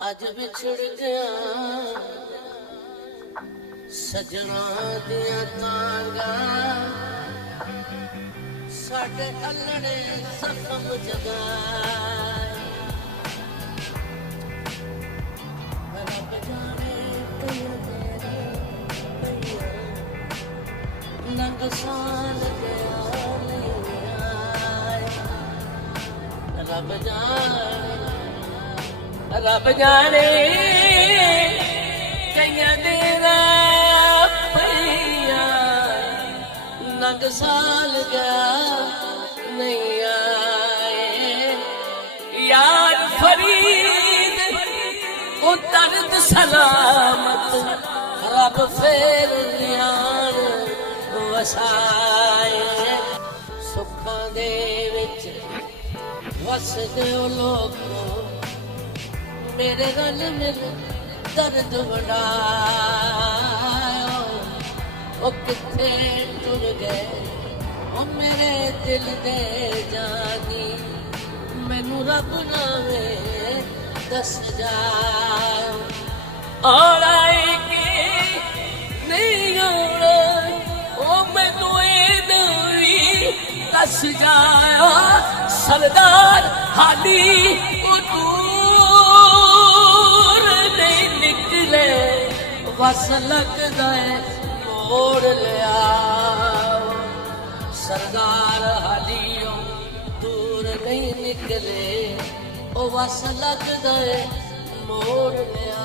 अज बिछड़ गया सजना दिया तांगा साडे अल्लड़े जख्म जगाए रब जाने कइयां तेरा कइयां नंग साल गया नहीं आए रब जाने कइयां तेरा पइया नंग साल गया नहीं आए यार फरीद ओ दर्द सलामत रब फेर ध्यान वसाए सुखां दे विच वसदे ओ लोगो मेरे रल मिल दर्द वंडाओ ओ किथे तुर गए ओ मेरे दिल दे जानी मैनू रब नावे दस जाओ और आए के नहीं आना ओ मैनू नहीं दस जाओ सरदार हाली बस लगदा है मोड़ लिया सरदार हालियों दूर नहीं निकले ओ बस लगदा है मोड़ लिया